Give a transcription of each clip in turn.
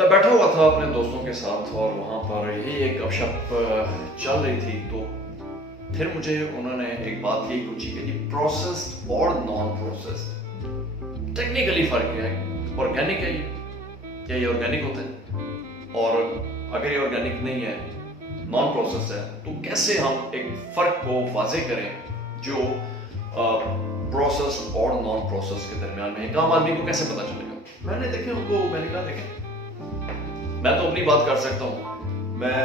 میں بیٹھا ہوا تھا اپنے دوستوں کے ساتھ اور وہاں پر یہی ایک گپ شپ چل رہی تھی، تو پھر مجھے انہوں نے ایک بات یہی پوچھی کہ جی پروسیسڈ اور نان پروسیسڈ ٹیکنیکلی فرق کیا ہے؟ آرگینک ہے کیا یہ آرگینک ہوتا ہے؟ اور اگر یہ آرگینک نہیں ہے، نان پروسیس ہے، تو کیسے ہم ایک فرق کو واضح کریں جو پروسیس اور نان پروسیس کے درمیان میں ایک عام آدمی کو کیسے پتا چلے گا؟ میں نے دیکھے ان کو، میں نے کہا دیکھیں میں تو اپنی بات کر سکتا ہوں، میں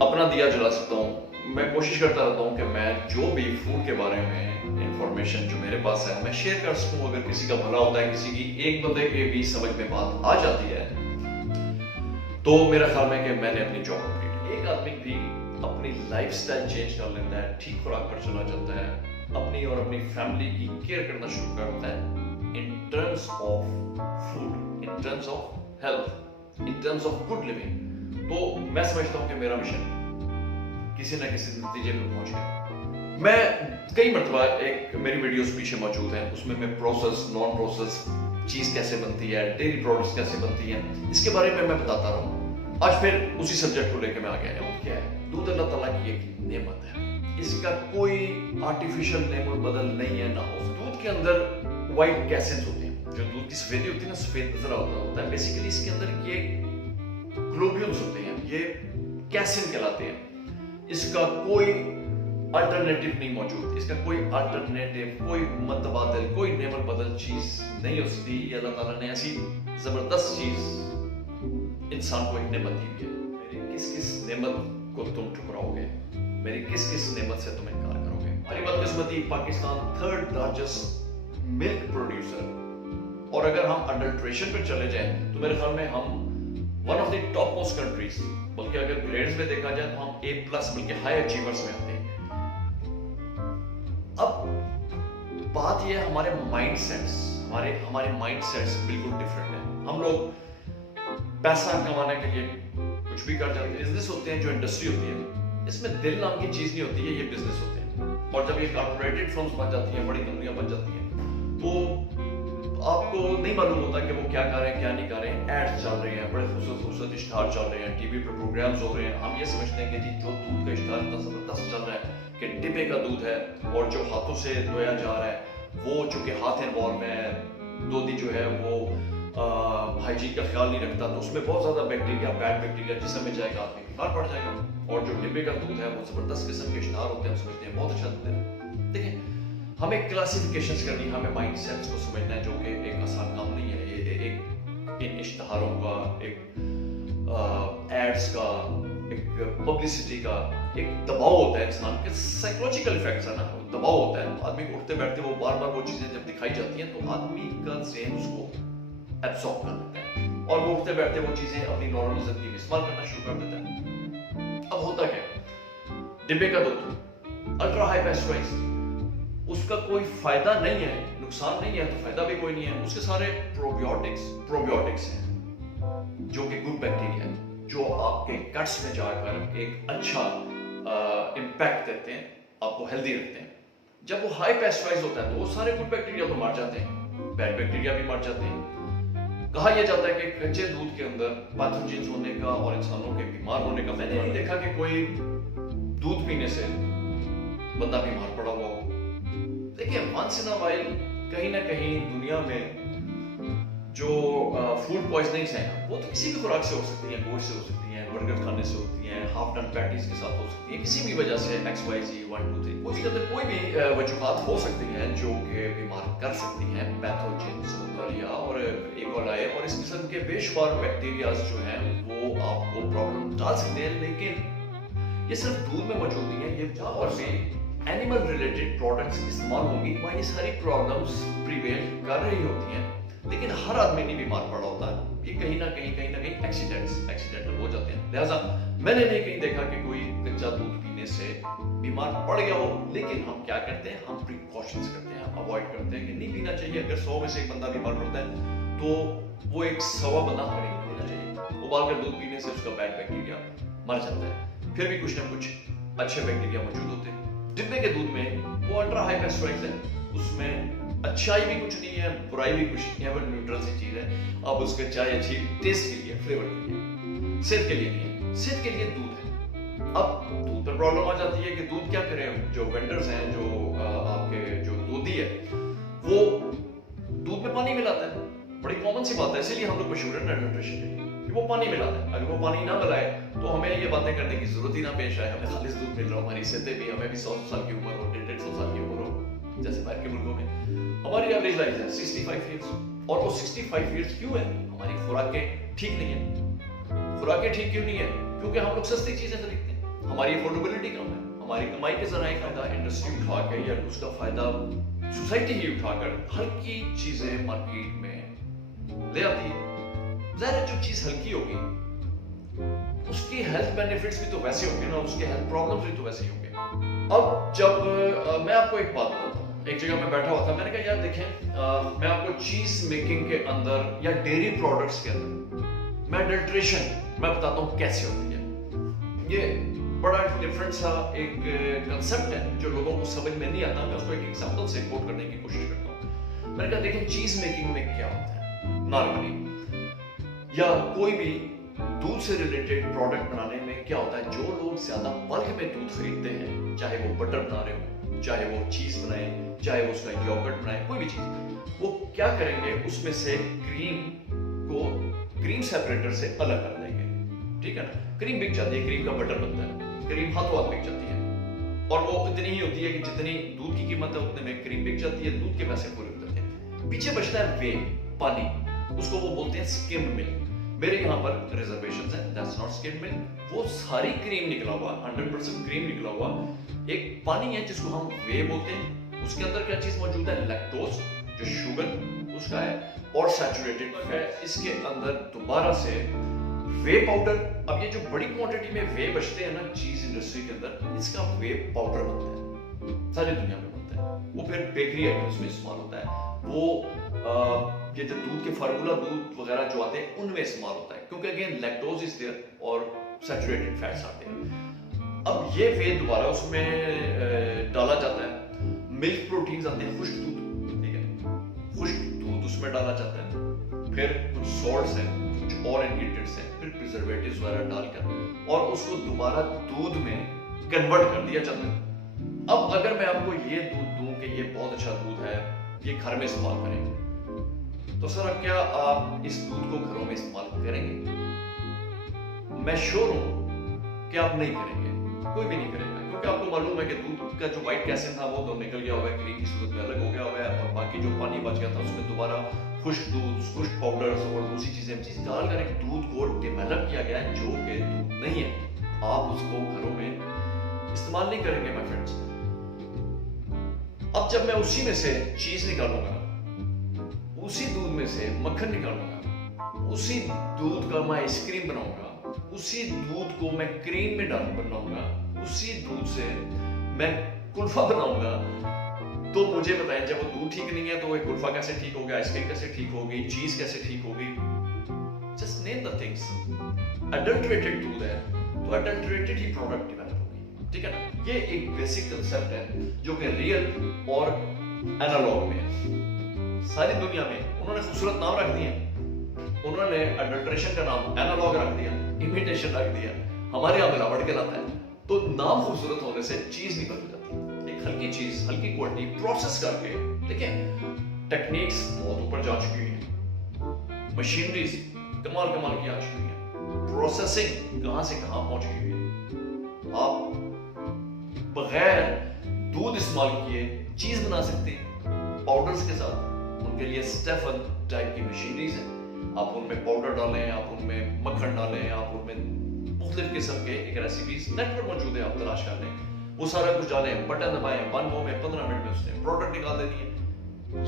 اپنا دیا جلا سکتا ہوں، میں کوشش کرتا رہتا ہوں کہ میں جو بھی فوڈ کے بارے میں انفارمیشن جو میرے پاس ہے میں شیئر کر سکوں. اگر کسی کا بھلا ہوتا ہے، کسی کی ایک بندے کے بھی سمجھ میں بات آ جاتی ہے، تو میرا خیال میں کہ میں نے اپنی جاب کمپلیٹ. ایک آدمی بھی اپنی لائف سٹائل چینج کر لیتا ہے، ٹھیک خوراک پر چلا جاتا ہے، اپنی اور اپنی فیملی کی کیئر کرنا شروع کرتا ہے in terms of food, in terms of health, in terms of good living, تو میں سمجھتا ہوں کہ میرا مشن کسی نہ کسی نتیجے پر پہنچ گیا. میں کئی مرتبہ ایک میری ویڈیوز پیچھے موجود ہیں، اس میں پروسیس نان پروسیس چیز کیسے بنتی ہے، ڈیری پروڈکٹس کیسے بنتی ہیں، اس کے بارے میں بتاتا رہا ہوں. آج پھر اسی سبجیکٹ کو لے کے میں آ گیا ہوں. کیا ہے؟ دودھ اللہ تعالیٰ کی ایک نعمت ہے، اس کا کوئی آرٹیفیشل نعمت بدل نہیں ہے، نہ ہو. دودھ کے اندر وائٹ کیسنز ہوتے ہیں، جو دودھ کی سفیدی ہوتی ہے نا، سفید نظر ہوتا ہے، بیسیکلی اس کے اندر یہ گلوبیولز ہوتے ہیں، یہ کیسن کہلاتے ہیں. اس کا کوئی الٹرنیٹیو نہیں موجود، اس کا کوئی الٹرنیٹیو، کوئی متبادل، کوئی نعمت بدل چیز نہیں ہو سکتی. یہ اللہ تعالیٰ نے ایسی زبردست چیز انسان کو ایک نعمت دی ہے. میری کس کس نعمت کو تم ٹھکراؤ گے، میری کس کس نعمت سے تم انکار کرو گے. ہماری بدقسمتی پاکستان 3rd لارجسٹ ملک پروڈیوسر، اور اگر ہم اڈلٹریشن پہ چلے جائیں تو میرے خیال میں ہم one of the top most countries, بلکہ اگر گریڈز میں دیکھا جائے تو ہم A+ بلکہ ہائی اچیورز میں آتے ہیں. اب بات یہ ہے ہمارے مائنڈ سیٹس، ہمارے مائنڈ سیٹس بالکل ڈفرینٹ ہیں. ہم لوگ پیسہ کمانے کے لیے کچھ بھی کر جاتے ہیں. بزنس ہوتے ہیں جو انڈسٹری ہوتی ہے، اس میں دل نام کی چیز نہیں ہوتی ہے، یہ بزنس ہوتے ہیں. اور جب یہ کارپوریٹڈ فرمز بن جاتی ہیں، بڑی کمپنیاں بن جاتی ہیں، تو آپ کو نہیں معلوم ہوتا کہ وہ کیا کر رہے ہیں کیا نہیں کر رہے ہیں. ایڈز چل رہے ہیں، بڑے خوبصورت اشتہار چل رہے ہیں، ٹی وی پہ پروگرامز ہو رہے ہیں. ہم یہ سمجھتے ہیں کہ جی جو دودھ کا اشتہار اتنا زبردست چل رہا ہے کہ ڈبے کا دودھ ہے، اور جو ہاتھوں سے دھویا جا رہا ہے، وہ چونکہ ہاتھ انوالو ہے، دودھی جو ہے وہ ہائیجین کا خیال نہیں رکھتا، تو اس میں بہت زیادہ بیکٹیریا، بیڈ بیکٹیریا جسم میں جائے گا، آدمی بیمار پڑ جائے گا. اور جو ڈبے کا دودھ ہے وہ زبردست قسم کے اشتہار ہوتے ہیں، ہم سمجھتے ہیں بہت اچھا دودھ ہے. دیکھیں ہمیں کلاسیفیکیشنز کرنی ہے، ہمیں مائنڈ سیٹس کو سمجھنا ہے، جو کہ ایک آسان کام نہیں ہے. یہ ایک ان اشتہاروں کا، ایک ایڈز کا، ایک پبلسٹی کا ایک دباؤ ہوتا ہے انسان کے. سائیکولوجیکل افیکٹس ہے نا، دباؤ ہوتا ہے. آدمی کو اٹھتے بیٹھتے وہ بار بار وہ چیزیں جب دکھائی جاتی ہیں تو آدمی کا ذہن اس کو ایبسارب کر لیتا ہے، اور وہ اٹھتے بیٹھتے وہ چیزیں اپنی نارمل زندگی میں استعمال کرنا شروع کر دیتا ہے. اب ہوتا کیا؟ ڈبے کا دودھ الٹرا ہائی پیسچرائزڈ، اس کا کوئی فائدہ نہیں ہے، نقصان نہیں ہے تو فائدہ بھی کوئی نہیں ہے. اس کے سارے پروبیوٹکس ہیں جو کہ گڈ بیکٹیریا ہیں، جو آپ کے گٹس میں جا کر ایک اچھا امپیکٹ دیتے ہیں، آپ کو ہیلدی رکھتے ہیں. جب وہ ہائی پیسچرائز ہوتا ہے تو وہ سارے گڈ بیکٹیریا تو مر جاتے ہیں، بیڈ بیکٹیریا بھی مر جاتے ہیں. کہا یہ جاتا ہے کہ کچے دودھ کے اندر پیتھوجنز ہونے کا اور انسانوں کے بیمار ہونے کا، میں نے نہیں دیکھا کہ کوئی دودھ پینے سے بندہ بیمار پڑا ہوا ہو. دیکھیں ونس ان اے وائل کہیں نہ کہیں دنیا میں جو فوڈ پوائزننگز ہیں وہ تو کسی بھی خوراک سے ہو سکتی ہیں، گوشت سے ہو سکتی ہیں، برگر کھانے سے ہوتی ہیں، ہاف ڈن پیٹیز کے ساتھ ہو سکتی ہیں، کسی بھی وجہ سے XYZ 1 2 3 اس کے اندر کوئی بھی وجوہات ہو سکتی ہیں جو کہ بیمار کر سکتی ہیں. پیتھوجنز اور ایکولائی اور اس قسم کے بے شمار بیکٹیریاز جو ہیں وہ آپ کو پرابلم ڈال سکتے ہیں. لیکن یہ صرف دودھ میں موجود نہیں ہے، یہ جہاں پر بھی اینیمل ریلیٹڈ پروڈکٹس استعمال ہوں گی وہاں یہ ساری پرابلمس پریویل کر رہی ہوتی ہیں. لیکن ہر آدمی نہیں بیمار پڑا ہوتا ہے، یہ کہیں نہ کہیں ایکسیڈنٹل ہو جاتے ہیں. لہٰذا میں نے نہیں کہیں دیکھا کہ کوئی کچا دودھ پینے سے بیمار پڑ گیا ہو. لیکن ہم کیا کرتے ہیں؟ ہم پریکاشنز کرتے ہیں، ہم اوائڈ کرتے ہیں کہ نہیں پینا چاہیے. اگر 100 میں سے ایک بندہ بیمار پڑتا ہے تو وہ ایک 100واں بندہ ہمیں نہیں پینا چاہیے. ابال کر دودھ پینے سے اس کا بیڈ بیکٹیریا مر جاتا ہے، پھر بھی کچھ نہ کچھ اچھے بیکٹیریا موجود ہوتے ہیں. ڈبے کے دودھ میں وہ الٹرا ہائی پیسچرائزڈ ہے، اس میں अच्छाई भी कुछ नहीं है, बुराई भी कुछ नहीं है, वो न्यूट्रल सी चीज है। आप उसका चाय अच्छी टेस्ट के लिए, फ्लेवर के लिए, सेहत के लिए नहीं है। सेहत के लिए दूध है। अब दूध पर प्रॉब्लम आ जाती है कि दूध क्या करें, जो वेंडर्स हैं, जो आपके जो दूधी है, वो दूध में पानी मिलाता है। बड़ी कॉमन सी बात है, इसीलिए हम लोग मशहूर है न्यूट्रिशन के कि वो पानी मिलाता है। अगर वो पानी ना मिलाए तो हमें ये बातें करने की जरूरत ही ना पेश आए, हमें खालिस दूध मिल रहा हो, हमारी सेहतें भी, हमें भी 100 साल की उम्र हो, 150 साल की उम्र हो, जैसे बाहर के मुल्कों में हमारी एवरेज लाइफ है 65 इयर्स। और वो 65 इयर्स क्यों है? हमारी खुराकें ठीक नहीं है। खुराकें ठीक क्यों नहीं है? क्योंकि हम लोग सस्ती चीजें खरीदते हैं, हमारी अफोर्डेबिलिटी कम है, हमारी कमाई के जराए फायदा इंडस्ट्री उठा के या उसका फायदा सोसाइटी ही उठाकर हल्की चीजें मार्केट में ले आती है। ज़ाहिर है जो चीज हल्की होगी उसकी हेल्थ बेनिफिट्स भी तो वैसे होंगे ना, उसके हेल्थ प्रॉब्लम्स भी तो वैसे ही होंगे। अब जब मैं आपको एक बात बताता हूँ, एक जगह मैं बैठा हुआ था, मैंने कहा यार देखें, मैं आपको चीज मेकिंग के अंदर या डेयरी प्रोडक्ट्स के अंदर मैं अडल्ट्रेशन मैं बताता हूँ कैसे होती है। ये बड़ा डिफरेंट सा एक कंसेप्ट है जो लोगों को समझ में नहीं आता। मैं उसको एक एग्जांपल से कोट करने की कोशिश करता हूँ। मैंने कहा देखें चीज मेकिंग में क्या होता है नॉर्मली, या कोई भी दूध से रिलेटेड प्रोडक्ट बनाने में क्या होता है, जो लोग ज्यादा बल्क में दूध खरीदते हैं, चाहे वो बटर बना रहे हो, चाहे वो चीज बनाए, चाहे वो उसका योगर्ट बनाए, कोई भी चीज, वो क्या करेंगे, उसमें से क्रीम सेपरेटर से अलग कर देंगे। ठीक है ना, क्रीम बिक जाती है, क्रीम का बटर बनता है, क्रीम हाथों हाथ बिक जाती है, और वो इतनी ही होती है कि जितनी दूध की कीमत है उतने में क्रीम बिक जाती है, दूध के पैसे पूरे हो जाते हैं। पीछे बचता है वे, पानी, उसको वो बोलते हैं स्किम्ड मिल्क। मेरे यहाँ पर रिजर्वेशंस हैं, दैट्स नॉट स्किम्ड मिल्क, वो सारी क्रीम निकला हुआ, 100% क्रीम निकला हुआ एक पानी है जिसको हम वे बोलते हैं। उसके अंदर क्या चीज मौजूद है, लैक्टोज जो शुगर उसका है, और सैचुरेटेड है। इसके अंदर दोबारा से वे पाउडर, अब ये जो बड़ी क्वांटिटी में वे बचते हैं ना चीज इंडस्ट्री के अंदर, इसका वे पाउडर बनता है, सारी दुनिया में बनता है, वो फिर बेकरी आइटम्स में इस्तेमाल होता है, वो ये जो दूध के फार्मूला दूध वगैरह जो आते हैं उनमें इस्तेमाल होता है, क्योंकि अगेन लैक्टोज इज देयर और सैचुरेटेड फैट्स आते हैं। अब ये वे दोबारा उसमें डाला जाता है, मिल्क प्रोटीन्स आते हैं, खुश्क दूध, ठीक है, खुश्क दूध उसमें डाला जाता है, फिर कुछ सॉल्ट्स हैं, कुछ और इंग्रेडिएंट्स हैं, फिर प्रिजर्वेटिव्स वगैरह डालकर और उसको दोबारा दूध में कन्वर्ट कर दिया जाता है। अब अगर मैं आपको ये दूध दूं कि ये बहुत अच्छा दूध है, ये घर में इस्तेमाल करेंगे, तो सर क्या आप इस दूध को घरों में इस्तेमाल करेंगे? मैं श्योर हूं कि आप नहीं करेंगे, कोई भी नहीं करेगा, क्योंकि आपको मालूम है कि दूध का जो व्हाइट कैसेन था वो तो निकल गया हुआ है, क्रीम की सूरत में अलग हो गया हुआ है, और बाकी जो पानी बच गया था उसमें दोबारा खुश्क दूध, खुश्क पाउडर्स और दूसरी चीजें डालकर एक दूध को डेवलप किया गया है जो कि दूध नहीं है। आप उसको घरों में इस्तेमाल नहीं करेंगे माय फ्रेंड्स। अब जब मैं उसी में से चीज निकालूंगा, उसी दूध में से मक्खन निकालूंगा, उसी दूध का मैं आइसक्रीम बनाऊंगा, उसी दूध को मैं क्रीम में बनाऊंगा, उसी दूध से मैं कुल्फा बनाऊंगा, तो मुझे बताएं जब वो दूध ठीक नहीं है तो वो कुल्फा कैसे ठीक होगा, आइसक्रीम कैसे ठीक होगी, चीज कैसे ठीक होगी? Just name the things. Adulterated दूध है तो अडल्टरेटेड ही प्रोडक्ट डेवलप होगी, ठीक है ना। ये एक बेसिक कंसेप्ट है जो कि रियल और एनालॉग में है। सारी दुनिया में उन्होंने खूबसूरत नाम रख दिए, उन्होंने अडल्ट्रेशन का नाम एनालॉग रख दिया, इमिटेशन रख दिया, हमारे यहाँ मिलावट कहलाता है। तो नाम खूबसूरत होने से चीज निकल जाती है, एक हल्की चीज, हल्की क्वालिटी प्रोसेस करके। देखिए टेक्निक्स बहुत ऊपर जा चुकी हैं, मशीनरीज कमाल की आ चुकी है, प्रोसेसिंग कहां से कहां पहुंच गई है। आप बगैर दूध इस्तेमाल किए चीज बना सकते हैं पाउडर्स के साथ। उनके लिए स्टेफन टाइप की मशीनरीज है, आप उनमें पाउडर डालें, आप उनमें मक्खन डालें, आप उनमें मुख्तलिफ किस्म के एक रेसिपीज नेट पर मौजूद है, आप तलाश कर लें, वो सारा कुछ डालें, बटन दबाएं, 1 गो में 15 मिनट में उसने प्रोडक्ट निकाल देनी है।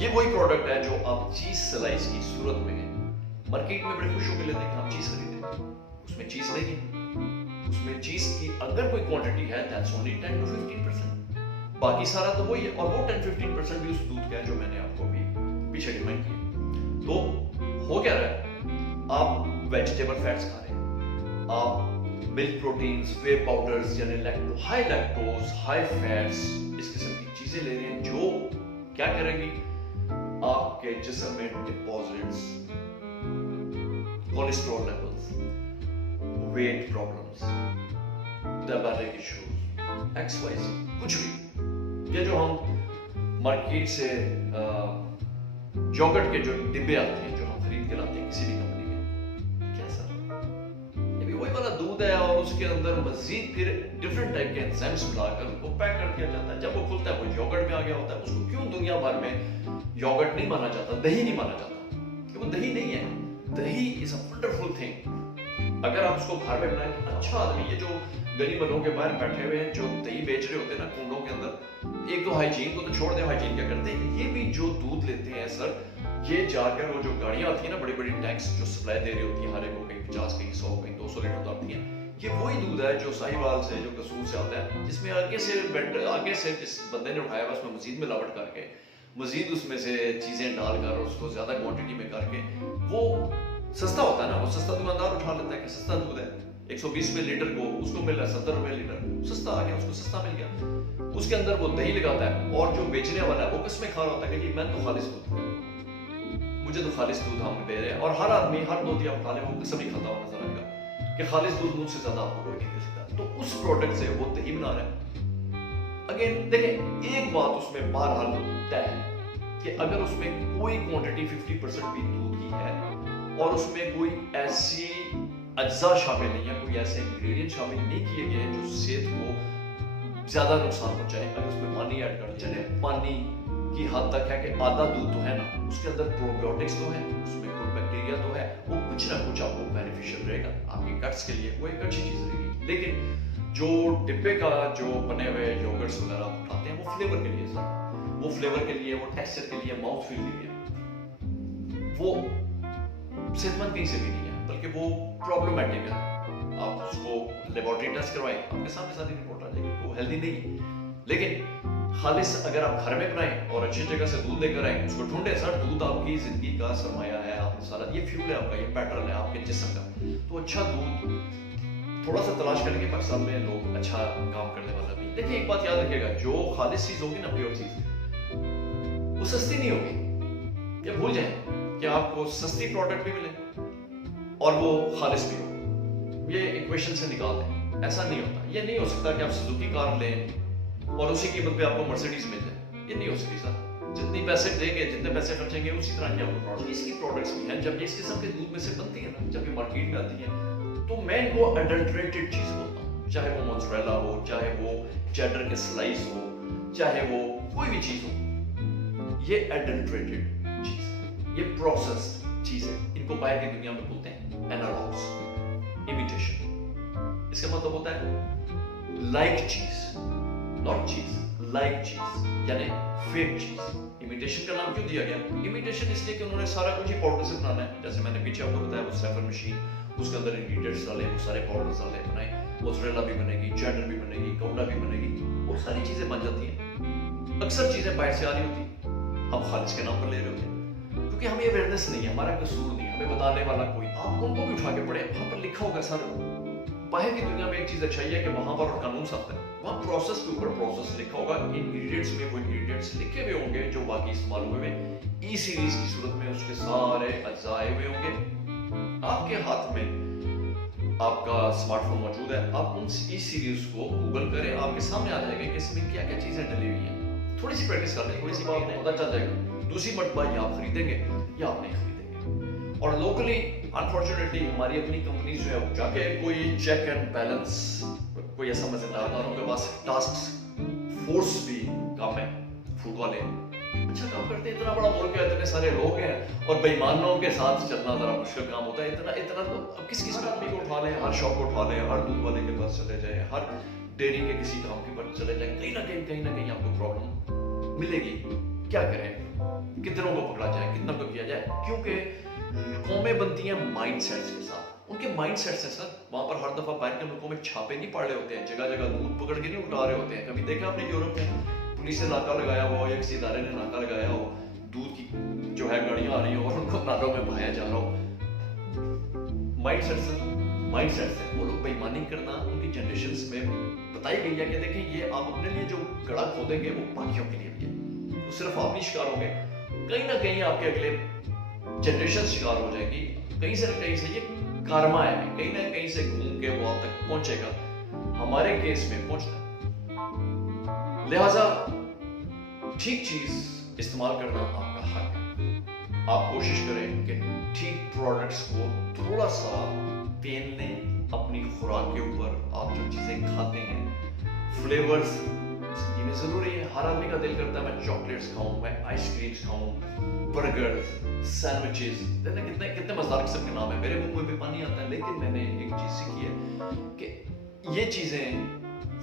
ये वही प्रोडक्ट है जो आप चीज स्लाइस की सूरत में है मार्केट में बड़े खुश होकर लेते हैं कि हम चीज खरीदें, उसमें चीज नहीं है, उसमें चीज की अगर कोई क्वांटिटी है दैट्स ओनली 10 to 15%, बाकी सारा तो वही है, और वो 10-15% भी उस दूध का है जो मैंने आपको अभी पीछे डिफाइन किया। तो हो क्या रहा है, आप वेजिटेबल फैट्स खा रहे हैं, आप मिल्क प्रोटीन्स, वे पाउडर्स यानी हाई लैक्टोज, हाई फैट्स, इस किस्म की चीजें ले रहे हैं जो क्या करेंगी, आपके जिस्म में deposits, cholesterol levels, weight problems, diabetic issues, XYZ, कुछ भी। ये जो हम मार्केट से योगर्ट के जो डिब्बे आते हैं, जो हम खरीद के लाते हैं किसी भी कंपनी के, क्या सर ये भी वही वाला दूध है और उसके अंदर मजीद फिर डिफरेंट टाइप के एंजाइम्स मिलाकर उसको पैक कर दिया जाता है। जब वो खुलता है वो योगर्ट में आ गया होता है। उसको क्यों दुनिया भर में योगर्ट नहीं माना जाता, दही नहीं माना जाता? कि वो दही नहीं है। दही इज अ वंडरफुल थिंग। अगर आप उसको घर में बनाएं तो अच्छा आदमी, ये जो गली बलों के बाहर बैठे हुए हैं जो दही बेच रहे होते हैं ना कुंडों के अंदर, एक तो हाइजीन को तो छोड़ दे, हाइजीन क्या करते हैं, ये भी जो दूध लेते हैं सर, ये जाकर वो जो गाड़ियां आती है ना बड़ी बड़ी टैंक्स जो सप्लाई दे रही होती है हर एक को, कहीं 50, कहीं 100, कहीं 200 लीटर आती है, ये वही दूध है जो साहिवाल से, जो कसूर से आता है, जिसमें आगे से जिस बंदे ने उठाया उसमें मजीद मिलावट करके, मजीद उसमें से चीजें डालकर और उसको ज्यादा क्वांटिटी में करके, वो सस्ता होता है ना, वो सस्ता दुकानदार उठा लेता है कि सस्ता दूध है 120 रुपए लीटर को, उसको मिल रहा है 70 रुपए लीटर, सस्ता आ गया, उसको सस्ता मिल गया। उसके अंदर वो दही लगाता है और जो बेचने वाला है वो किसमें खा रहा होता है कि मैं तो खालिस दूध, मुझे तो खालिस दूध हम दे रहे हैं। और हर आदमी हर दो दिया उठा ले वो कसम ही खाता हुआ नजर आएगा कि खालिस दूध मुझसे ज्यादा आपको कोई नहीं दे सकता। तो उस प्रोडक्ट से वो दही बना रहा है। अगेन देखें, एक बात उसमें बहरहाल तय है कि अगर उसमें कोई क्वांटिटी 50% भी दूध की है और उसमें कोई ऐसी अज्जा शामिल नहीं है, कोई ऐसे इंग्रेडिएंट शामिल नहीं किए गए जो सेहत को ज्यादा नुकसान पहुंचाए। अगर उसमें पानी ऐड कर चले, पानी की हद तक है कि आधा दूध तो है ना, उसके अंदर प्रोबायोटिक्स तो है, उसमें गुड बैक्टीरिया तो है, वो कुछ ना कुछ आपको बेनिफिशियल रहेगा आपके गट्स के लिए, वो एक अच्छी चीज रहेगी। लेकिन जो डिब्बे का जो बने हुए योगर्ट्स वगैरह आप उठाते हैं वो फ्लेवर के लिए सर, वो फ्लेवर के लिए, वो टेक्सचर के लिए, माउथ फील के लिए, वो सेहतमंद कहीं से भी नहीं है, बल्कि वो प्रॉब्लमेटिक है। आप उसको लेबोरेटरी टेस्ट करवाएं, आपके सामने सारी रिपोर्ट आ जाएगी, वो हेल्दी नहीं है। लेकिन खालिस अगर आप घर में बनाएं और अच्छी जगह से दूध लेकर आए, उसको ढूंढें सर, दूध आपकी जिंदगी का सरमाया है, आपने सारा ये फ्यूल है आपका, ये पेट्रोल है आपके जिस्म का, तो अच्छा दूध थोड़ा सा तलाश करेंगे पाकिस्तान में लोग अच्छा काम करने वाला भी। देखिए एक बात याद रखिएगा, जो खालिस चीज होगी ना, प्योर चीज, वो सस्ती नहीं होगी। ये भूल जाएं कि आपको सस्ती प्रोडक्ट भी मिले और वो खालिस भी हो, ये इक्वेशन से निकाल दें। ऐसा नहीं होता, ये नहीं हो सकता कि आप सुजुकी कार लें और उसी कीमत पे आपको मर्सिडीज मिल जाए, ये नहीं हो सकती सर। जितनी पैसे देंगे, जितने पैसे खर्चेंगे, उसी तरह की आपको प्रोडक्ट, इसकी प्रोडक्ट्स भी हैं। जब ये इस किस्म के दूध में से बनती है ना, जब ये मार्केट में आती है, तो मैं इनको अडल्ट्रेटेड चीज बोलता हूँ। चाहे वो मोज़रेला हो, चाहे वो चेडर के स्लाइस हो, चाहे वो कोई भी चीज हो, ये अडल्ट्रेटेड चीज, ये प्रोसेस्ड चीज है। इनको बाहर की दुनिया में बोलते हैं एनालॉग्स, इमिटेशन। इसका मतलब होता है लाइक चीज, नॉट चीज, लाइक चीज, यानी फेक चीज। इमिटेशन का नाम क्यों दिया गया? इमिटेशन इसलिए कि उन्होंने सारा कुछ ही पाउडर से बनाना है। जैसे मैंने पीछे आपको बताया, वो सैफर मशीन, उसके अंदर इंग्रेडिएंट्स डाले, वो सारे पाउडर्स डाले, बनाए, मोज़रेला भी बनेगी, चेडर भी बनेगी, गौडा भी बनेगी, वो सारी चीजें बन जाती हैं। अक्सर चीजें बाहर से आ रही होती, हम खालिस के नाम पर ले रहे होते हैं, क्योंकि हमें अवेयरनेस नहीं है, हमारा कसूर नहीं है, हमें बताने वाला कोई। आप उनको भी उठा के पढ़े, वहां पर लिखा होगा सर। बाहर की दुनिया में एक चीज अच्छाई है कि वहां पर कानून साथ है, वहां प्रोसेस के ऊपर प्रोसेस लिखा होगा, इंग्रेडिएंट्स में वो इंग्रेडिएंट्स लिखे हुए होंगे जो बाकी इस्तेमाल हुए हैं। ई सीरीज की सूरत में उसके सारे अज्जा आए हुए होंगे। आपके हाथ में आपका स्मार्टफोन मौजूद है, आप उन ई सीरीज को गूगल करें, आपके सामने आ जाएगा कि इसमें क्या क्या चीजें डली हुई हैं। थोड़ी सी प्रैक्टिस कर लें, थोड़ी सी बात पता चल जाएगा। दूसरी मरतबा या आप खरीदेंगे या आप नहीं खरीदेंगे। और लोकली अनफॉर्चुनेटली हमारी अपनी कंपनीज जो है, जाके कोई चेक एंड बैलेंस, कोई ऐसा मजेदार, उनके पास टास्क फोर्स भी कम है, फूड वाले अच्छा काम करते हैं। इतना बड़ा मुल्क है, इतने सारे लोग हैं और बेईमानों के साथ चलना जरा मुश्किल काम होता है। इतना इतना तो अब किस किस आदमी को उठा लें, हर शॉप को उठा लें, हर दूध वाले के पास चले जाए, हर डेयरी के किसी काम के पास चले जाए, कहीं ना कहीं आपको प्रॉब्लम मिलेगी। क्या करें, कितनों को पकड़ा जाए, कितना को किया जाए? क्योंकि कौमें बनती हैं माइंडसेट्स के साथ, उनके माइंडसेट्स हैं सर। वहां पर हर दफा बाहर के मुल्कों में छापे नहीं पड़ रहे होते हैं, जगह जगह दूध पकड़ के नहीं उठा रहे होते हैं। कभी देखा आपने यूरोप में पुलिस ने नाका लगाया हो या किसी इदारे ने नाका लगाया हो, दूध की जो है गाड़ियां आ रही हो और उनको नालों में बहाया जा रहा हो? माइंडसेट्स है। वो लोग बेईमानी करना उनकी जनरेशंस में बताई गई है कि देखिए ये आप अपने लिए जो गड़ा खोदेंगे वो बाकियों के लिए भी है, तो सिर्फ आप नहीं शिकार होंगे, کہیں نہ کہیں آپ کے اگلے جنریشن شکار ہو جائے گی. کہیں سے یہ کارما ہے, کہیں نہ کہیں سے گھوم کے وہ آپ تک پہنچے گا. ہمارے کیس میں پہنچتا ہے. لہذا ٹھیک چیز استعمال کرنا آپ کا حق ہے. آپ کوشش کریں کہ ٹھیک پروڈکٹس کو تھوڑا سا پین لیں اپنی خوراک کے اوپر. آپ جو چیزیں کھاتے ہیں, فلیورز زندگی میں ضروری ہے. ہر آدمی کا دل کرتا ہے میں چاکلیٹس کھاؤں, میں آئس کریمس کھاؤں, برگر, سینڈوچز, کتنے مزیدار قسم کے نام ہیں. میرے منہ میں بھی پانی آتا ہے. لیکن میں نے ایک چیز سیکھی ہے کہ یہ چیزیں,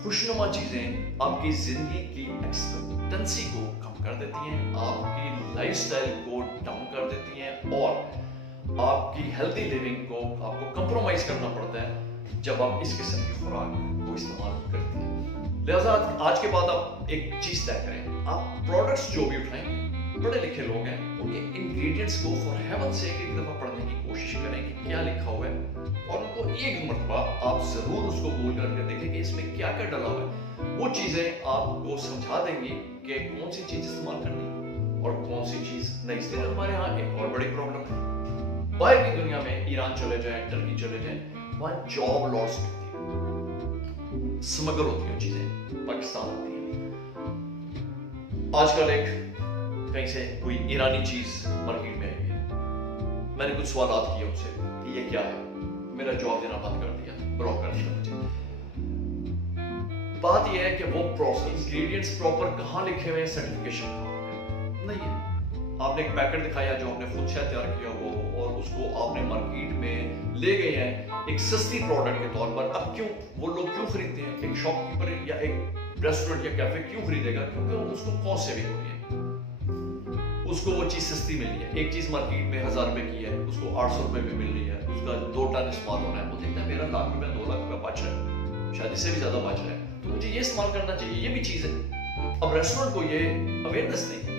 خوشنما چیزیں آپ کی زندگی کی ایکسپیکٹنسی کو کم کر دیتی ہیں, آپ کی لائف سٹائل کو ڈاؤن کر دیتی ہیں, اور آپ کی ہیلتھی لیونگ کو آپ کو کمپرومائز کرنا پڑتا ہے جب آپ اس قسم کی خوراک کو استعمال کرتے ہیں. لہٰذا آج کے بعد آپ ایک چیز طے کریں, آپ پروڈکٹس جو بھی اٹھائیں, پڑھے لکھے لوگ ہیں, ان کے انگریڈینٹس کو فار ہیون سے ایک دفعہ پڑھنے کی کوشش کریں کہ کیا لکھا ہوا ہے, اور ان کو ایک مرتبہ آپ ضرور اس کو گول کر کے دیکھیں کہ اس میں کیا کیا ڈلا ہوا ہے. وہ چیزیں آپ کو سمجھا دیں گی کہ کون سی چیز استعمال کرنی ہے اور کون سی چیز نہیں. اس لیے ہمارے یہاں ایک اور بڑی پرابلم ہے. باہر کی دنیا میں ایران چلے جائیں, ٹرکی چلے جائیں, وہاں جاب لاٹس ملتی ہے, اسمگل ہوتی ہیں چیزیں, پاکستان ہوتی ہیں. آج کل ایک کہیں سے کوئی ایرانی چیز مارکیٹ میں آئی ہے, میں نے کچھ سوالات کیے ان سے کہ یہ کیا ہے. میرا جواب دینا بند کر دیا, بلاک کر دیا مجھے. بات یہ ہے کہ وہ انگریڈینٹس پراپر کہاں لکھے ہوئے ہیں, سرٹیفکیشن کہاں نہیں ہے. آپ نے ایک پیکٹ دکھایا جو آپ نے خود شاید تیار کیا ہو, اور اس کو آپ نے مارکیٹ میں لے گئے ہیں ایک سستی پروڈکٹ کے طور پر. اب کیوں وہ لوگ کیوں خریدتے ہیں؟ ایک شاپ کیپر یا ایک ریسٹورینٹ یا کیفے کیوں خریدے گا؟ کیونکہ اس کو کاسٹ سیونگ ہوئی ہے, اس کو وہ چیز سستی ملی ہے. ایک چیز مارکیٹ میں 1000 روپے کی ہے, اس کو 800 روپے میں مل رہی ہے, اس کا 2 ٹن استعمال ہو رہا ہے. وہ دیکھتا ہے میرا لاکھ روپے 2 لاکھ روپے بچ رہا ہے, شاید اس سے بھی زیادہ بچ رہا ہے, تو مجھے یہ استعمال کرنا چاہیے. یہ بھی چیز ہے. اب ریسٹورینٹ کو یہ اویئرنیس نہیں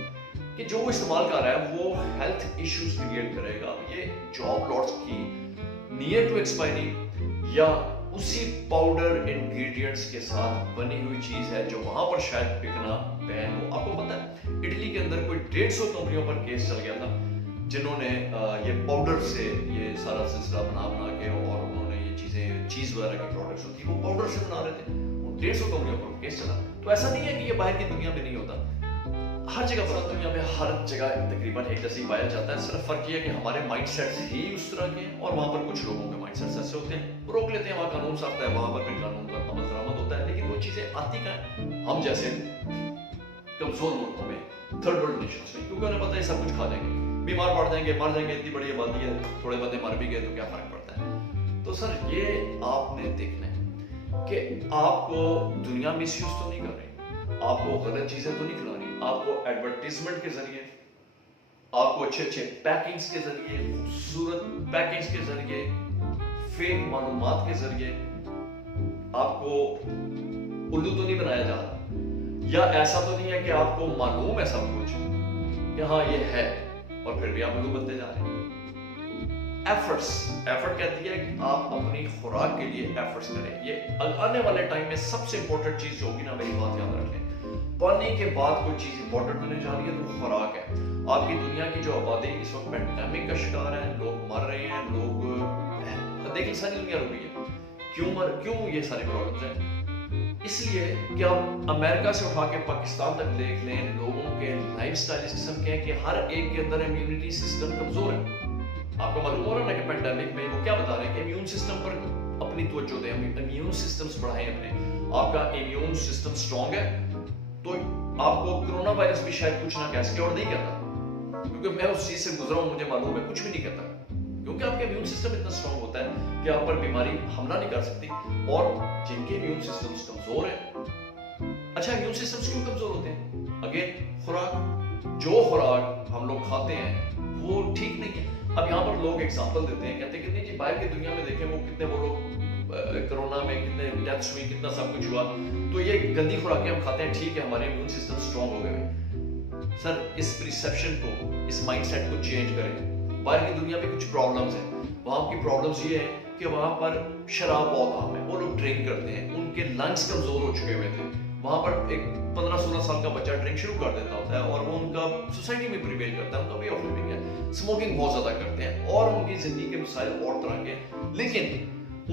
کہ جو وہ استعمال کر رہا ہے وہ ہیلتھ ایشوز کریٹ کرے گا. یہ جاب لاٹس کی نیئر ٹو ایکسپائری یا اسی پاؤڈر انگریڈینٹس کے ساتھ بنی ہوئی چیز ہے جو وہاں پر شاید بکنا بین ہو. آپ کو پتہ ہے اٹلی کے اندر کوئی 150 کمپنیوں پر کیس چل گیا تھا جنہوں نے یہ پاؤڈر سے یہ سارا سلسلہ بنا کے, اور انہوں نے یہ چیزیں, چیز وغیرہ کی پروڈکٹس ہوتی ہیں وہ پاؤڈر سے بنا رہے تھے. 150 کمپنیوں پر کیس چلا. تو ایسا نہیں ہے کہ یہ باہر کی دنیا میں نہیں ہوتا, ہر جگہ پر دنیا میں ہر جگہ تقریباً ایک جیسے ہی پایا جاتا ہے. صرف فرق یہ ہے کہ ہمارے مائنڈ سیٹس ہی اس طرح کے ہیں, اور وہاں پر کچھ لوگوں کے مائنڈ سیٹس ایسے ہوتے ہیں, روک لیتے ہیں. وہاں قانون سخت ہے, وہاں پر بھی قانون پر عمل درآمد ہوتا ہے, لیکن وہ چیزیں آتی کہاں ہیں؟ ہم جیسے کمزور ملکوں میں, تھرڈ ورلڈ نیشنز میں, کیونکہ انہیں پتہ ہے سب کچھ کھا جائیں گے, بیمار پڑ جائیں گے, مر جائیں گے. اتنی بڑی آبادی ہے, تھوڑے بندے مر بھی گئے تو کیا فرق پڑتا ہے. تو سر یہ آپ نے دیکھنا ہے کہ آپ کو دنیا مس یوز تو نہیں کر رہی, آپ کو غلط چیزیں تو نہیں کھلانی. آپ کو ایڈورٹیزمنٹ کے ذریعے, آپ کو اچھے اچھے پیکنگز کے ذریعے, خوبصورت پیکنگز کے ذریعے, فیک معلومات کے ذریعے آپ کو الو تو نہیں بنایا جا رہا, یا ایسا تو نہیں ہے کہ آپ کو معلوم ہے سب کچھ کہ ہاں یہ ہے اور پھر بھی آپ الو بنتے جا رہے ہیں. ایفرٹ کہتی ہے کہ آپ اپنی خوراک کے لیے ایفرٹس کریں. یہ آنے والے ٹائم میں سب سے امپورٹنٹ چیز جو ہوگی نا, میری بات یاد رکھیں, پانی کے بعد کوئی چیز امپورٹنٹ ہونے جا رہی ہے تو وہ خوراک ہے. آپ کی دنیا کی جو آبادی اس وقت پینڈیمک کا شکار ہے, لوگ مر رہے ہیں, لوگ دیکھیں ساری دنیا رو رہی ہے. کیوں یہ سارے پرابلمس ہیں؟ اس لیے کہ آپ امریکہ سے اٹھا کے پاکستان تک دیکھ لیں, لوگوں کے لائف سٹائل اس قسم کے ہیں کہ ہر ایک کے اندر امیونٹی سسٹم کمزور ہے. آپ کو معلوم ہو رہا ہے نا کہ پینڈیمک میں وہ کیا بتا رہے ہیں کہ امیون سسٹم پر اپنی توجہ دیں, امیون سسٹمز بڑھائیں اپنے. آپ کا امیون سسٹم سٹرونگ ہے تو آپ کو کرونا وائرس بھی شاید کچھ نہ کہہ سکے, اور نہیں کہتا کیونکہ میں اس چیز سے گزرا ہوں, مجھے معلوم ہے کچھ بھی نہیں کہتا, کیونکہ آپ کا امیون سسٹم اتنا سٹرونگ ہوتا ہے کہ آپ پر بیماری حملہ نہیں کر سکتی. اور جن کے امیون سسٹمز کمزور ہیں, اچھا امیون سسٹمز کیوں کمزور ہوتے ہیں؟ اگین خوراک, جو خوراک ہم لوگ کھاتے ہیں وہ ٹھیک نہیں ہے. اب یہاں پر لوگ ایگزامپل دیتے ہیں, کہتے ہیں کہ نہیں جی باہر کی دنیا میں دیکھیں وہ کتنے وہ لوگ کرونا میں کتنے ڈیتھس ہوئی, کتنا سب کچھ ہوا, تو یہ گندی خوراکیں ہم کھاتے ہیں, ٹھیک ہے ہمارے امیون سسٹم سٹرونگ ہو گئے. سر اس پرسیپشن کو, اس مائنڈ سیٹ کو چینج کریں. باہر کی دنیا میں کچھ پرابلمز ہیں, وہاں کی پرابلمز یہ ہیں کہ وہاں پر شراب بہت عام ہے, وہ لوگ ڈرنک کرتے ہیں, ان کے لنگس کمزور ہو چکے ہوئے تھے, वहाँ पर एक 15-16 साल का बच्चा ड्रिंक शुरू कर देता होता है और वो उनका सोसाइटी में प्रिवेल करता है, उनका वे ऑफ लिविंग है, स्मोकिंग बहुत ज्यादा करते हैं और उनकी जिंदगी के मसाइल और तरह के, लेकिन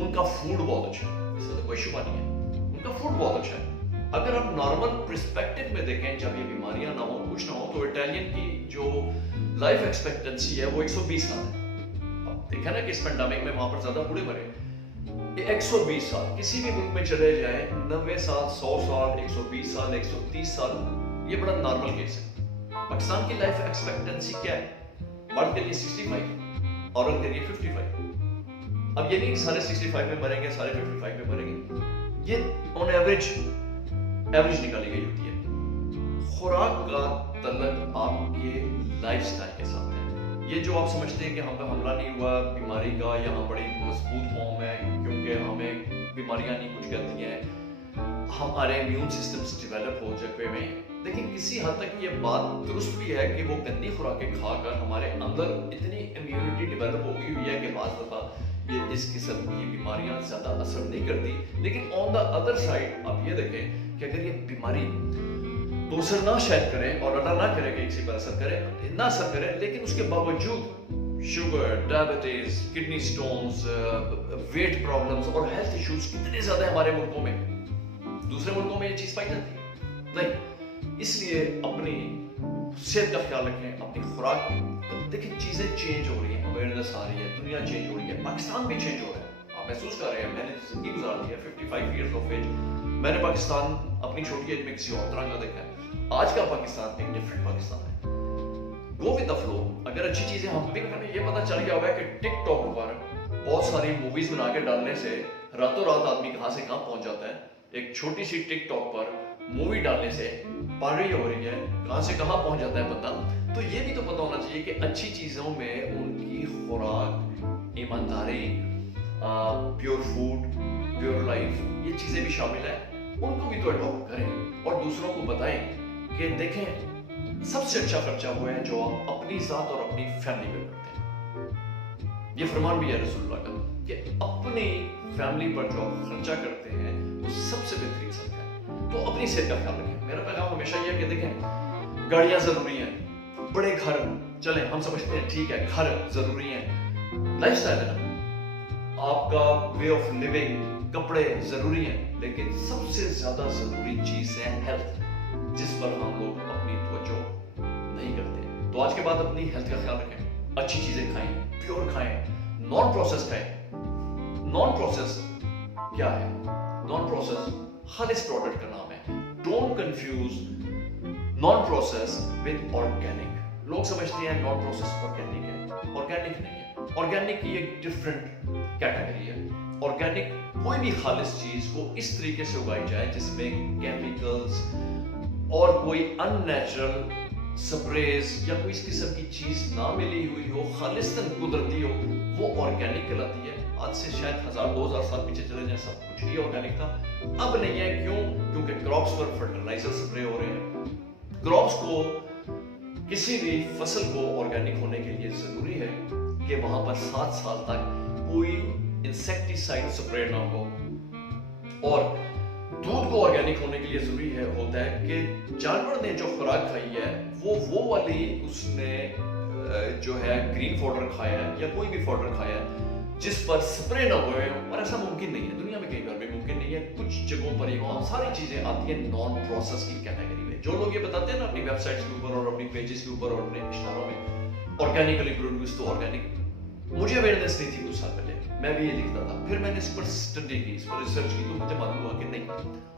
उनका फूड बहुत अच्छा है, इसका तो कोई शुबा नहीं है, उनका फूड बहुत अच्छा है। अगर आप नॉर्मल पर्सपेक्टिव में देखें, जब ये बीमारियां ना हो, कुछ ना हो, तो इटालियन की जो लाइफ एक्सपेक्टेंसी है वो 120 साल है। अब देखा ना कि इस पेंडेमिक में वहां पर ज्यादा बूढ़े मरे, 120 साल, किसी भी मुल्क में चले जाए 90 साल, 100 साल, 120 साल, 130 साल, ये बड़ा नॉर्मल केस है। पाकिस्तान की लाइफ एक्सपेक्टेंसी क्या है? मर्द के लिए 65, औरत के लिए 55। अब ये नहीं सारे 65 में मरेंगे, सारे 55 में मरेंगे, ये ऑन एवरेज निकाली गई होती है। खुराक का तल्लक आपके लाइफस्टाइल के साथ है। ये जो आप समझते हैं कि हम पे हमला नहीं हुआ बीमारी का, या हम बड़ी मजबूत कौम है क्योंकि हमें बीमारियां नहीं कुछ करती हैं, हमारे इम्यून सिस्टम्स डेवलप हो चुके हुए हैं, लेकिन किसी हद तक ये बात दुरुस्त भी है कि वो गंदी खुराकें खाकर हमारे अंदर इतनी इम्यूनिटी डेवलप हो गई हुई है कि बाज़ दफ़ा ये इस किस्म की बीमारियां ज़्यादा असर नहीं करती। लेकिन ऑन द अदर साइड आप ये देखें कि अगर ये बीमारी तो असर ना शायद करे और अल्लाह ना करे कि किसी पर असर करे, ना असर करे, लेकिन उसके बावजूद sugar, diabetes, kidney stones, weight problems और हेल्थ इश्यूज कितने ज्यादा है हमारे मुल्कों में। दूसरे मुल्कों में ये चीज पाई जाती है नहीं। इसलिए अपनी सेहत का ख्याल रखें, अपनी खुराक, देखिए चीजें चेंज हो रही हैं, अवेयरनेस आ रही है, दुनिया चेंज हो रही है, पाकिस्तान भी चेंज हो रहा है, आप महसूस कर रहे हैं। मैंने जिंदगी गुजार दी है 55 ईयर्स ऑफ एज, मैंने पाकिस्तान अपनी छोटी एज में किसी और तरह का देखा है। आज का पाकिस्तान एक डिफरेंट पाकिस्तान है। Go with the flow. अगर अच्छी चीजें हम पिक करें, ये पता चल गया होगा कि टिकटॉक पर बहुत सारी मूवीज बना के डालने से रातों रात आदमी कहां से कहां पहुंच जाता है। एक छोटी सी टिकटॉक पर मूवी डालने से पार्टी हो रही है, कहां से कहां पहुंच जाता है बंदा। तो ये भी तो पता होना चाहिए कि अच्छी चीजों में उनकी खुराक, ईमानदारी, प्योर फूड, प्योर लाइफ, ये चीजें भी शामिल है। उनको भी तो अडॉप्ट करें और दूसरों को बताएं कि देखें सबसे अच्छा खर्चा वो है जो आप अपनी जात और अपनी फैमिली पे करते हैं। ये फरमान भी है रसूलुल्लाह का कि अपनी फैमिली पर जो आप खर्चा करते हैं वो सबसे बेहतरीन सदका है। तो अपनी सेहत का ख्याल रखें। मेरा पैगाम हमेशा ये है कि देखें गाड़ियां जरूरी हैं, बड़े घर चले, हम समझते हैं ठीक है घर जरूरी है, लाइफस्टाइल है ना, आपका वे ऑफ लिविंग, कपड़े जरूरी हैं, लेकिन सबसे ज्यादा जरूरी चीज है हेल्थ, जिस पर हम लोग अपनी तवज्जो नहीं करते। तो आज के बाद अपनी हेल्थ का ख्याल रखें, अच्छी चीजें खाएं, प्योर खाएं, नॉन प्रोसेस खाएं। नॉन प्रोसेस क्या है? नॉन प्रोसेस खालिस प्रोडक्ट का नाम है। Don't confuse non process with organic. लोग समझते हैं नॉन प्रोसेस ऑर्गेनिक है, ऑर्गेनिक नहीं है। ऑर्गेनिक की एक डिफरेंट कैटेगरी है। ऑर्गेनिक कोई भी खालिस चीज को इस तरीके से उगाई जाए जिसमें केमिकल्स और कोई अननेचुरल स्प्रेज या कोई इस किस्म की चीज ना मिली हुई हो, खालिस्तन कुदरती हो, वो ऑर्गेनिक कहलाती है। आज से शायद 1000-2000 साल पीछे चले जाए सब कुछ ही ऑर्गेनिक था, अब नहीं है। क्यों? क्योंकि क्रॉप्स पर फर्टिलाइजर स्प्रे हो रहे हैं। क्रॉप्स को, किसी भी फसल को ऑर्गेनिक होने के लिए जरूरी है कि वहां पर 7 साल तक कोई इंसेक्टिसाइड स्प्रे ना हो। और दूध को ऑर्गेनिक होने के लिए जरूरी होता है कि जानवर ने जो खुराक खाई है वो वाली उसने जो है ग्रीन फॉडर खाया है या कोई भी फॉडर खाया है जिस पर स्प्रे ना हुए। और ऐसा मुमकिन नहीं है, दुनिया में कहीं पर भी मुमकिन नहीं है। कुछ जगहों पर ये सारी चीजें आती है नॉन प्रोसेस की कैटेगरी में। जो लोग ये बताते हैं ना अपनी वेबसाइट्स के ऊपर और अपनी पेजेस के ऊपर और अपने इश्तारों में ऑर्गेनिकली प्रोड्यूस, तो ऑर्गेनिक, मुझे अवेयरनेस नहीं थी कुछ साल पहले, मैं भी ये लिखता था। फिर मैंने इस पर स्टडी की, इस पर रिसर्च की, तो मुझे मालूम हुआ कि नहीं,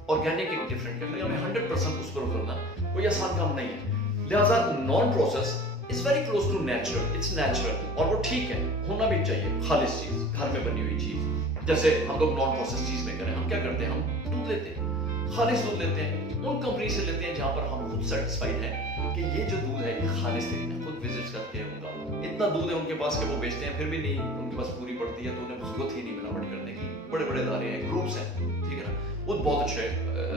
ऑर्गेनिक एक डिफरेंट कैटेगरी, हमें 100% उस पर उतरना कोई आसान काम नहीं है। लिहाजा non process is very close to natural, it's natural, और वो ठीक है, होना भी चाहिए। खालिस चीज, घर में बनी हुई चीज, जैसे हम लोग नॉन प्रोसेस चीज में करें, हम क्या करते हैं, हम दूध लेते हैं, खालिस दूध लेते हैं, उन कंपनी से लेते हैं जहां पर हम खुद सेटिस्फाइड हैं कि ये जो दूध है ये खालिस तरीके है। खुद विजिट करते हैं, उनका इतना दूध है उनके पास कि वो बेचते हैं, फिर भी नहीं उनके पास पूरी पड़ती है, तो उन्हें जरूरत ही नहीं मिलावट करने की। बड़े बड़े इदारे हैं, ग्रुप्स हैं, ठीक है ना, वो बहुत अच्छे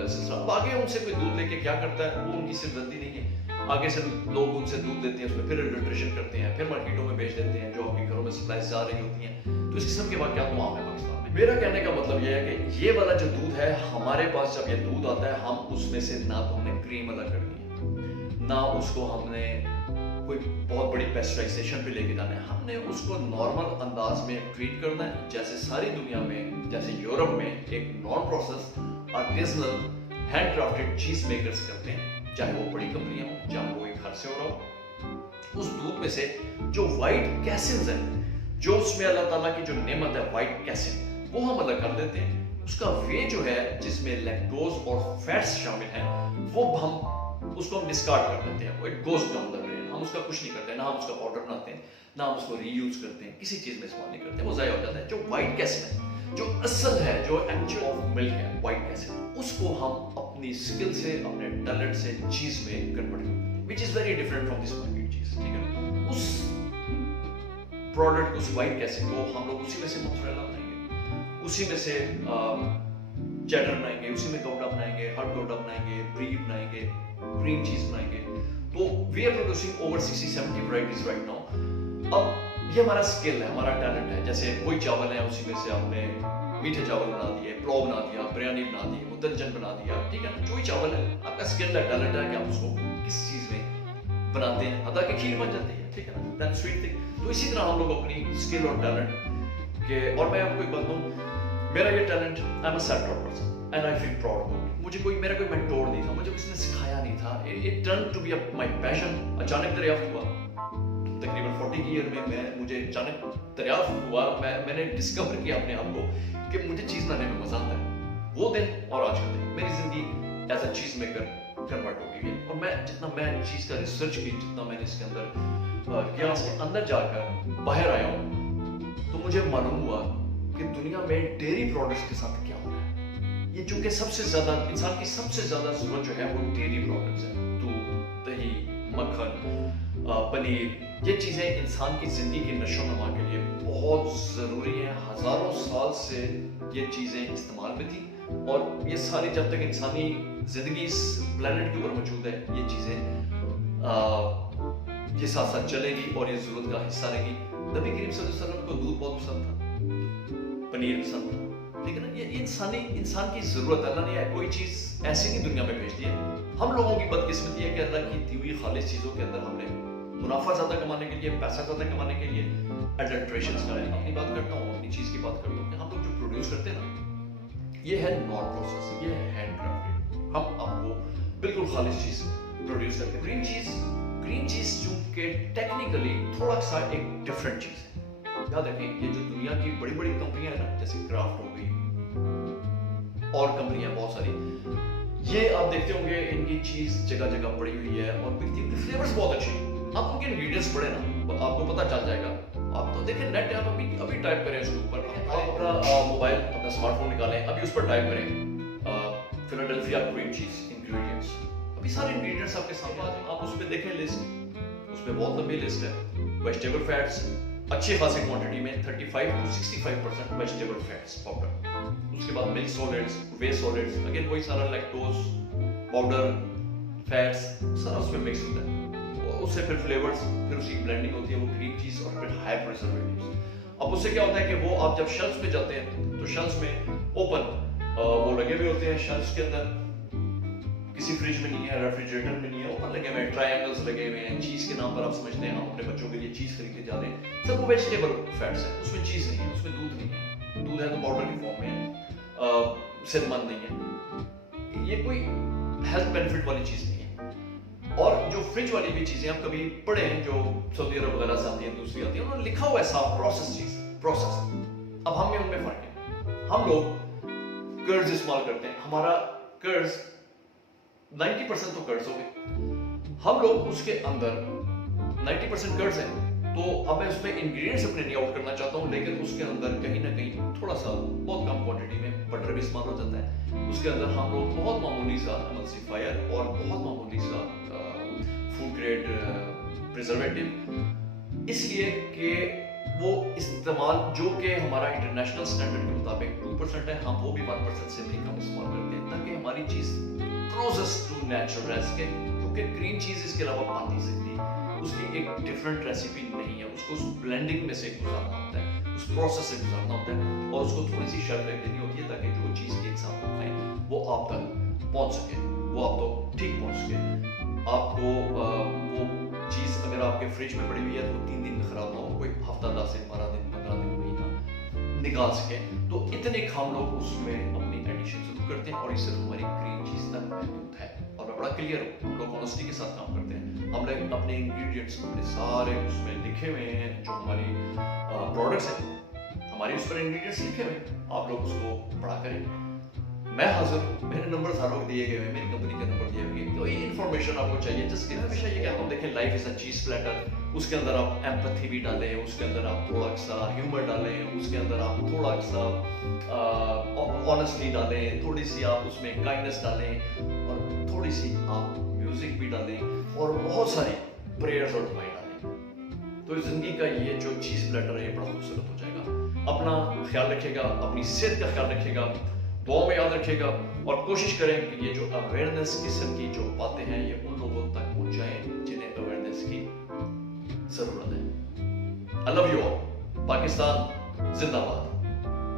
सिलसिला। आगे उनसे कोई दूध लेके क्या करता है, वो उनकी सिरदर्दी नहीं है। आगे से लोग उनसे दूध लेते हैं, उसमें फिर अडल्ट्रेशन करते हैं, फिर मार्केटों में बेच देते हैं, जो आपके घरों में सप्लाई आ रही होती हैं। तो इस किस्म के वाकयात आम है पाकिस्तान में। मेरा कहने का मतलब ये है कि ये वाला जो दूध है, हमारे पास जब ये दूध आता है, हम उसमें से ना तो हमने क्रीम अलग करनी है, ना उसको हमने कोई बहुत बड़ी पेस्चराइजेशन पे लेके जाना है, हमने उसको नॉर्मल अंदाज में ट्रीट करना है, जैसे सारी दुनिया में, जैसे यूरोप में एक non process artisanal hand crafted चीज मेकर्स करते हैं, चाहे वो बड़ी कंपनियां हो, चाहे वो एक घर से हो रहा हो। उस दूध में से जो वाइट कैसिन्स है, जो उसमें अल्लाह ताला की जो नेमत है वाइट कैसिन, वो हम अलग कर देते हैं। उसका वे जो है जिसमें लैक्टोज और फैट्स शामिल हैं, वो हम उसको हम डिस्कार्ड कर देते हैं, वो it goes down the drain. हम उसका कुछ नहीं करते, ना हम उसका पाउडर बनाते हैं, ना हम उसको रीयूज करते हैं, किसी चीज में इस्तेमाल नहीं करते, वो ज़ाया हो जाता है। जो वाइट कैसिन है, जो असल है, जो एक्चुअल ऑफ मिल्क है, वाइट कैसिन, उसको हम अपनी स्किल से, अपने टैलेंट से चीज में कन्वर्ट करते हैं, which is very different from this market चीज, ठीक है। उस प्रोडक्ट, उस वाइट कैसिन को हम लोग उसी में से मोज़रेला बनाएंगे, उसी में से चेडर बनाएंगे, उसी में गौडा बनाएंगे, हट गौडा बनाएंगे, ब्री बनाएंगे, क्रीम चीज बनाएंगे। तो we are producing over 60-70 varieties right now. अब ये हमारा स्किल है, हमारा टैलेंट है। जैसे कोई चावल है, उसी में से आपने मीठे चावल बना दिए, पुलाव बना दिया, बिरयानी बना दी, मुद्दनजन बना दिया, ठीक है ना। जो ही चावल है, आपका स्किल है, टैलेंट है कि आप उसको किस चीज में बनाते हैं, अदा की खीर बन जाती है, ठीक है ना, दैट स्वीट थिंग। तो इसी तरह हम लोग अपनी स्किल और टैलेंट के, और मैं आपको एक बात कहूं, मेरा ये talent, I am a self taught person and I feel proud about it. मुझे कोई, मेरा कोई मेंटोर नहीं था, मुझे किसी ने सिखाया नहीं था, it turn to be my passion. अचानक दरियाफ्त हुआ, तकरीबन 40 की ईयर में मुझे अचानक दरियाफ्त हुआ, मैंने डिस्कवर किया अपने आप को कि मुझे चीज बनाने में मजा आता है। वो दिन और आज का दिन मेरी जिंदगी एज अ चीज मेकर कन्वर्ट हो गई है। और मैं जितना मैं चीज का रिसर्च की, जितना मैंने इसके अंदर किया, इसके अंदर जाकर बाहर आया हूँ, तो मुझे मालूम हुआ कि दुनिया में डेयरी प्रोडक्ट्स के साथ क्या हो रहा है। ये चूंकि सबसे ज्यादा, इंसान की सबसे ज्यादा जरूरत जो है वो डेयरी प्रोडक्ट्स है, दूध, दही, मक्खन, पनीर, ये चीजें इंसान की जिंदगी की नशोनुमा के लिए बहुत जरूरी है। हजारों साल से ये चीजें इस्तेमाल में थी, और ये सारी, जब तक इंसानी जिंदगी इस प्लेनेट के ऊपर मौजूद है, ये चीजें ये साथ साथ चलेगी और ये जरूरत का हिस्सा रहेगी। नबी करीम सल्लल्लाहु अलैहि वसल्लम को दूध बहुत पसंद था, पनीर पसंद था, ठीक है ना। ये इंसान की जरूरत, अल्लाह ने कोई चीज ऐसी नहीं दुनिया में भेज दी है। हम लोगों की बदकिस्मती है कि अल्लाह की दी हुई खालिस चीजों के अंदर हमने मुनाफा ज्यादा कमाने के लिए, पैसा ज्यादा कमाने के लिए एडल्ट्रेशन करा है। अपनी बात करता हूँ, अपनी चीज की बात करता हूँ कि हम लोग जो प्रोड्यूस करते हैं ना, ये है नॉन प्रोसेस, ये है हैंड क्राफ्टेड। हम आपको बिल्कुल खालिस चीज प्रोड्यूस करते हैं। ग्रीन चीज चूंकि टेक्निकली थोड़ा सा एक डिफरेंट चीज है। याद रखें, ये जो दुनिया की बड़ी बड़ी कंपनियां हैं ना, जैसे क्राफ्ट हो गई और कंपनियां बहुत सारी, ये आप देखते होंगे इनकी चीज जगह जगह पड़ी हुई है और बिकती है, फ्लेवर्स बहुत अच्छे हैं। आप उनके इंग्रेडिएंट्स पढ़े ना, आपको पता चल जाएगा। आप तो देखें नेट, आप अभी टाइप करें उसके ऊपर, आप अपना मोबाइल, अपना स्मार्टफोन निकालें, अभी उस पर टाइप करें फिलाडेल्फिया क्रीम चीज इंग्रेडिएंट्स, अभी सारे इंग्रेडिएंट्स आपके सामने आ जाएंगे। आप उस पर देखें लिस्ट, उस पर बहुत लंबी लिस्ट है। वेजिटेबल फैट्स अच्छी खासी क्वांटिटी में 35 to 65% वेजिटेबल फैट्स पाउडर। उसके बाद मिल्क सॉलिड्स, वे सॉलिड्स, अगेन वही सारा लैक्टोज पाउडर, फैट्स, सारा उसमें मिक्स होता है। उससे फिर फ्लेवर्स, फिर उसकी ब्लेंडिंग होती है, वो क्रीम चीज और फिर हाई प्रिजर्वेटिव्स। अब उससे क्या होता है कि वो आप जब शेल्फ पे जाते हैं तो शेल्फ में ओपन वो लगे हुए होते हैं, शेल्फ के अंदर किसी फ्रिज में नहीं है, रेफ्रिजरेटर में नहीं है, ओपन लगे हुए हैं, ट्रायंगल्स लगे हुए हैं। चीज के नाम पर आप समझते हैं हम अपने बच्चों के लिए चीज खरीद के जा रहे हैं, सब वो वेजिटेबल फैट्स है, उसमें चीज नहीं है, उसमें दूध नहीं है। दूध है तो पाउडर की फॉर्म में है, सेहतमंद नहीं है, ये कोई हेल्थ बेनिफिट वाली चीज नहीं है। और जो फ्रिज वाली भी चीजें आप कभी पढ़े हैं, जो सऊदी अरब वगैरह से आती है, दूसरी आती है, उन्होंने लिखा हुआ है साफ प्रोसेस चीज, प्रोसेस। अब हम में उनमें फर्क है। हम लोग कर्ज इस्तेमाल करते हैं, हमारा कर्ज 90% तो कर्ज हो गए, हम लोग उसके अंदर 90% कर्ज है। तो अब मैं उसमें इंग्रेडिएंट्स अपने नहीं आउट करना चाहता हूँ, लेकिन उसके अंदर कहीं ना कहीं थोड़ा सा बहुत कम क्वांटिटी में बटर भी इस्तेमाल हो जाता है। उसके अंदर हम लोग बहुत मामूली सा एमल्सिफायर और बहुत मामूली सा फूड ग्रेड प्रिजर्वेटिव, इसलिए कि वो इस्तेमाल जो कि हमारा इंटरनेशनल स्टैंडर्ड के मुताबिक 2% है, हम वो भी 1% से भी कम इस्तेमाल करते हैं, ताकि हमारी चीज क्लोजेस्ट टू नेचुरल रह सके। क्योंकि ग्रीन चीज इसके अलावा बन नहीं सकती, उसकी एक डिफरेंट रेसिपी नहीं है, उसको उस ब्लेंडिंग में से गुजारना होता है, اس پروسیس سے گزارنا ہوتا ہے اور اس کو تھوڑی سی شیلف لائف دینی ہوتی ہے تاکہ جو چیز کے انسان کو کھائیں وہ آپ تک پہنچ سکے، وہ آپ تک ٹھیک پہنچ سکے. آپ کو وہ چیز اگر آپ کے فریج میں پڑی ہوئی ہے تو 3 دن میں خراب نہ ہو، کوئی ہفتہ 10 دن 12 دن 15 دن مہینہ نکال سکیں. تو اتنے ہم لوگ اس میں اپنی ایڈیشن ضرور کرتے ہیں اور اس سے ہماری گرین چیز تک محدود ہے. اور میں بڑا کلیئر ہوں، ہم لوگ آنیسٹی کے ساتھ کام کرتے ہیں. ہم لوگ اپنے انگریڈینٹس اپنے سارے اس میں لکھے ہوئے ہیں، جو ہماری پروڈکٹس ہیں ہماری اس پر انگریڈینٹس لکھے ہوئے ہیں، آپ لوگ اس کو پڑھا کریں. میں حاضر ہوں، میرے نمبر ہر وقت دیے گئے ہیں، میری کمپنی کے نمبر دیے ہوئے ہیں. کوئی انفارمیشن آپ کو چاہیے جس کے ہمیشہ یہ کہتا ہوں، دیکھیں لائف از اے چیز پلیٹر. اس کے اندر آپ ایمپتھی بھی ڈالیں، اس کے اندر آپ تھوڑا سا ہیومر ڈالیں، اس کے اندر آپ تھوڑا سا آنیسٹی ڈالیں، تھوڑی سی آپ اس میں کائنڈنس ڈالیں اور تھوڑی سی آپ میوزک بھی ڈالیں اور بہت ساری پریئرز اور دعائیں ڈالیں. تو زندگی کا یہ جو چیز پلیٹر ہے یہ بڑا خوبصورت ہو جائے گا. اپنا خیال رکھے گا، اپنی صحت کا خیال رکھے گا، دعاؤں میں یاد رکھے گا اور کوشش کریں کہ یہ جو اویئرنیس قسم کی جو باتیں ہیں یہ ان لوگوں تک پہنچائیں جنہیں اویئرنیس کی ضرورت ہے. I love you all. Pakistan زندہ باد.